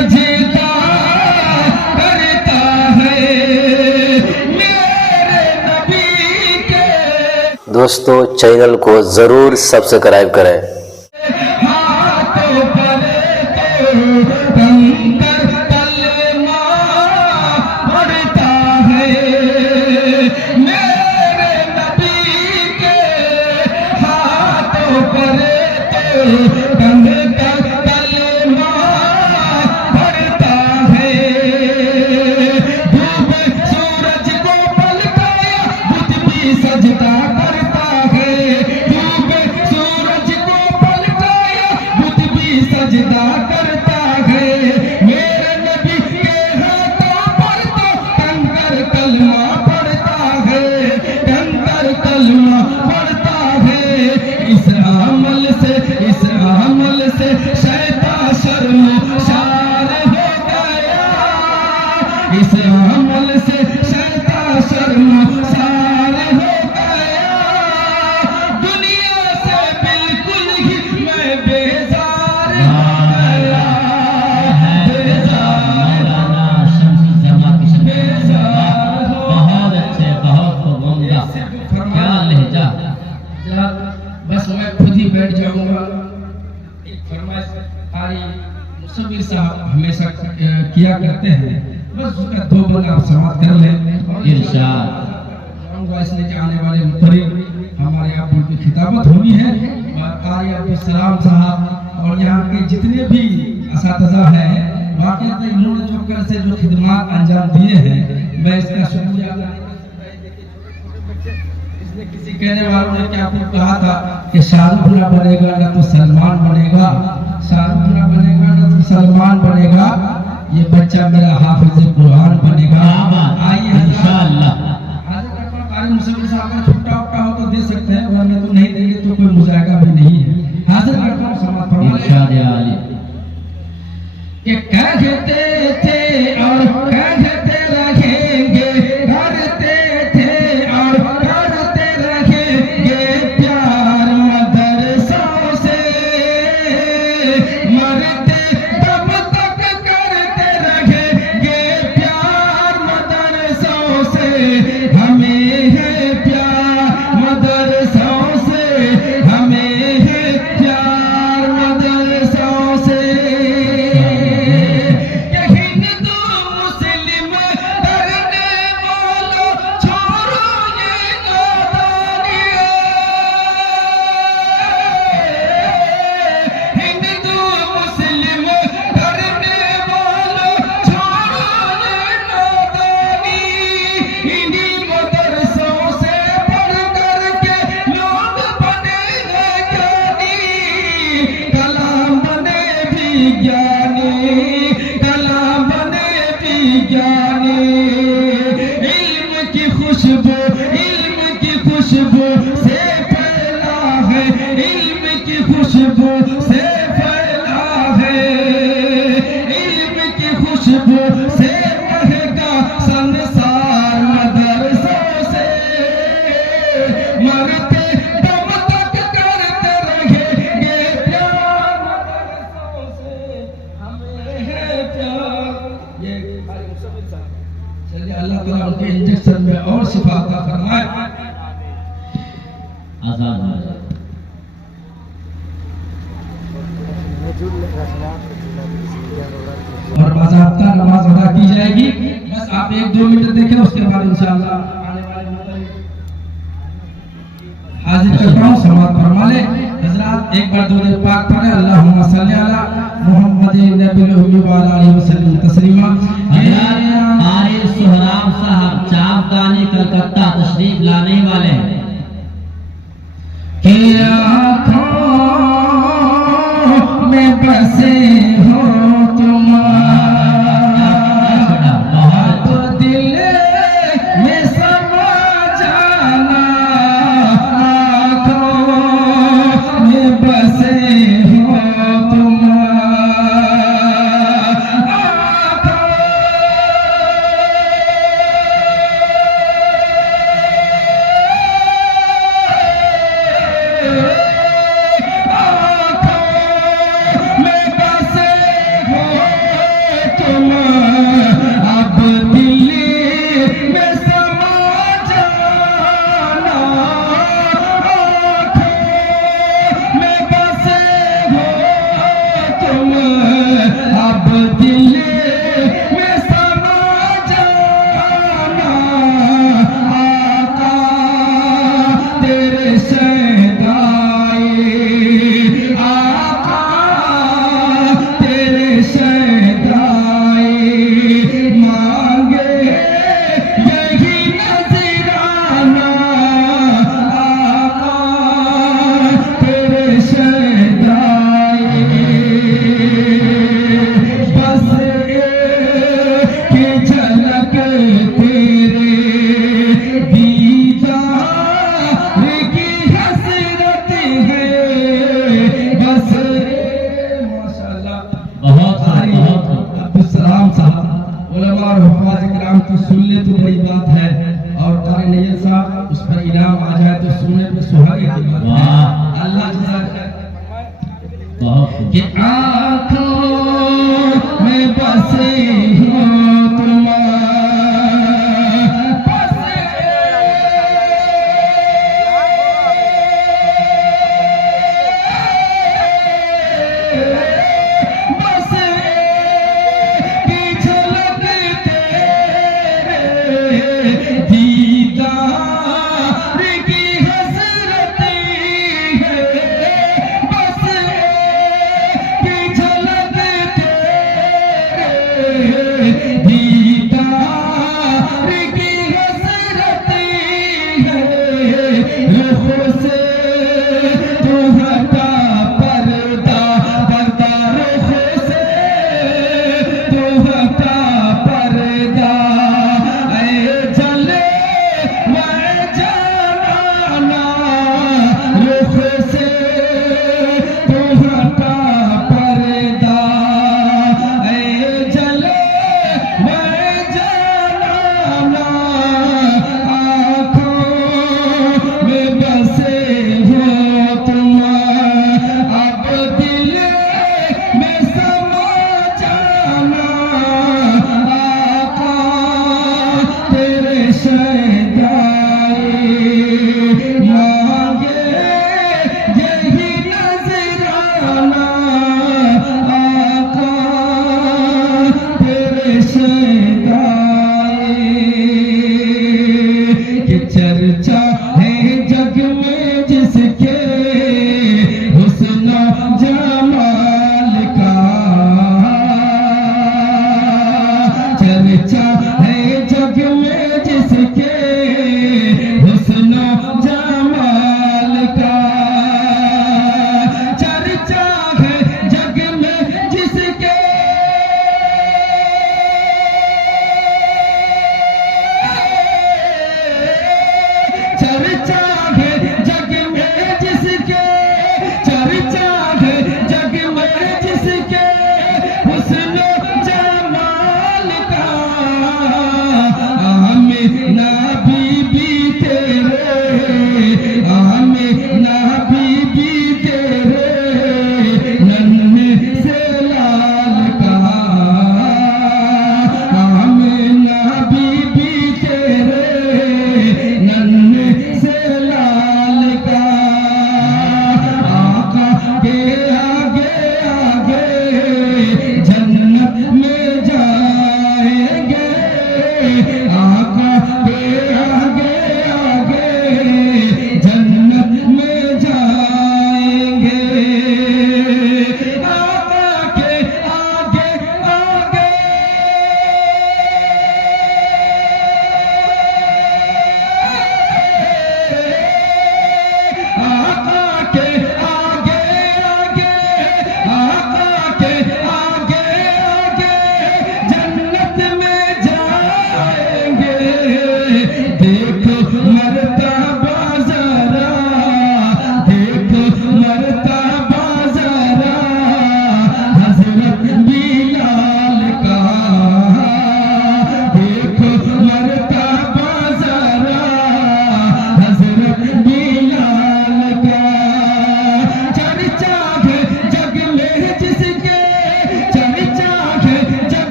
सजदा करता है मेरे नबी के। दोस्तों चैनल को जरूर सब्सक्राइब करें। हाथों पर तो कंकर कलमा पड़ता है मेरे नबी के। हाथों पर तो कंकर कलमा पड़ता है। धूप सूरज को पलटाया बुद्ध भी सजदा करता है। धूप सूरज को पलटाया बुद्ध भी सजदा करता है मेरे नबी के। हाथों पर तो कंकर कलमा पड़ता है, कंकर कलमा पड़ता है। इस अमल से शैतान शर्मसार हो गया। इस अमल से शैतान शर्मसार हो गया। दुनिया से बिल्कुल ही मैं बेजार हो गया। मौलाना शम्सी जमा किशन बहुत अच्छे, बहुत उम्दा, क्या लहजा। बस मैं खुद ही बैठ जाऊंगा। एक फरमाइश कारी मुसव्विर साहब हमेशा किया करते हैं, बस उसका दो बंद आप समाप्त कर लें। इरशाद इसलिए कि आने वाले मुकर्रिर हमारे यहाँ उनकी खिताबत होनी है। कारी अब्दुल सलाम साहब और यहाँ के जितने भी असातिज़ा हैं, वाक़ई इन्होंने जो कर से जो खिदमत अंजाम दिए हैं, मैं इसका शुक्रिया। इसने किसी कहने वालों ने क्या आपको कहा था कि शाहरुख ना बनेगा ना तो सलमान बनेगा, शाहरुख ना बनेगा ना तो सलमान बनेगा, ये बच्चा मेरा हाफिज़ कुरान बनेगा। आइए इंशाअल्लाह। मुसव्विर साहब का छुट्टा उट्टा हो तो दे सकते हैं, वरना तो नहीं देंगे तो कोई मुजायका भी नहीं है। हाजिर करता हूं समाज इरशाद आली कि कहते थे और कहते रहेंगे, करते थे और करते रहेंगे प्यार मदरसों से। मरते दम तक करते रहेंगे प्यार मदरसों से। हमें है प्यार मदरसों से, हमें है प्यार मदरसों से। हिंदू मुस्लिम डरने वालों छोड़ो ये नादानी। हिंदू मुस्लिम डरने वालों छोड़ो ये नादानी। इन्हीं मदरसों से पढ़ करके लोग बने हैं ज्ञानी। कलाम बने विज्ञानी, कलाम बने विज्ञानी। इल्म की खुशबू, इल्म की खुशबू से फैला है, इल्म की खुशबू से फैला है। इल्म की खुशबू से महका संसार मदरसों से। मरते दम तक करते रहेंगे प्यार मदरसों से। हमें है प्यार। ये चलिए अल्लाह ताला उनके इंजेक्शन में और शिफा अता फरमाए। आजाद हो जाए। और बाज़ाब्ता नमाज अदा की जाएगी। बस आप 1-2 मिनट देखें, उसके बाद इंशाअल्लाह आने वाले मुकर्रिर हाजिर करता हूँ, समाअत फरमा ले। हज़रात एक बार दुरूद पाक पढ़ें। अल्लाहुम्मा सल्ली अला मुहम्मदिन नबिल उम्मी व अला आलिहि वसल्लम तस्लीमा। आरिफ सोहराब साहब चापदानी कलकत्ता तशरीफ लाने वाले हैं। कि आँखों में बसे हो तुम, तो दिल में समा जाना। आँखों में बसे हो तुम, आँखों अब दिल में समा जाना आका तेरे सदाए आका तेरे सदाए मांगे यही नजराना आका तेरे सदाए बस एक झलक तेरे दीदार की हसरत है बस माशाअल्लाह बहुत सारी अब्दुलसलाम साहब उलमा और हुफ़ाज़ किराम तो सुन ले तो बड़ी बात है और कारी नैय्यर साहब उस पर इनाम आ जाए तो सुनने में सुहागी की बात है। वाह। अल्लाह जज़ा बहुत कि आ